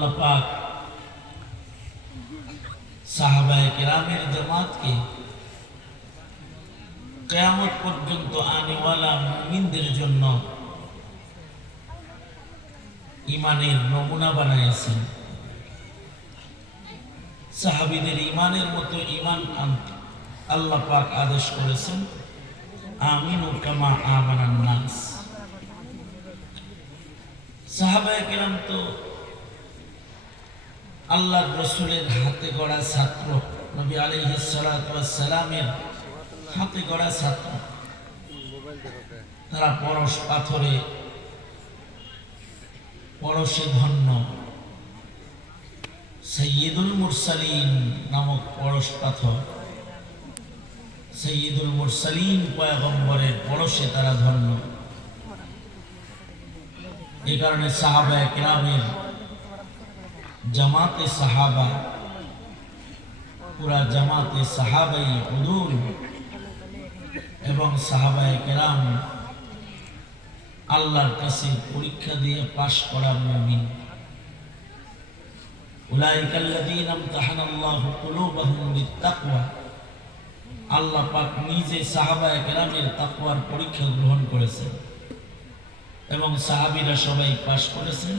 আল্লাহ পাক সাহাবায়ে কেরামের জামাতকে কিয়ামত পর্যন্ত আনেওয়ালা মুমিনদের জন্য ইমানের নমুনা বানাইছেন। সাহাবীদের ইমানের মতো ইমান আনতে আল্লাহ পাক আদেশ করেছেন, আমিনু কামা আমানান নাস। সাহাবায়ে কেরাম তো আল্লাহর রাসূলের হাতে গড়া ছাত্র, নবী আলাইহিস সালাতু ওয়াস সালামের হাতে গড়া ছাত্র। তারা পরশ পাথরে পরশে ধন্য। সাইয়্যিদুল মুরসালিন নামক পরশ পাথর, সাইয়্যিদুল মুরসালিন পয়গম্বরের পরশে তারা ধন্য। এই কারণে সাহাবায়ে কেরামের জামাতে সাহাবা, পুরা জামাতে সাহাবাই উদুল এবং সাহাবায়ে কেরাম আল্লাহর কাছে পরীক্ষা দিয়ে পাশ করা মুমিন। উলাইকাল্লাযীনা ইমতাহানাল্লাহু কুলুবাহুম বিত্তাকওয়া। আল্লাহ পাক নিজে সাহাবায়ে কেরামের তাকওয়ার পরীক্ষা গ্রহণ করেছেন এবং সাহাবীরা সবাই পাশ করেছেন।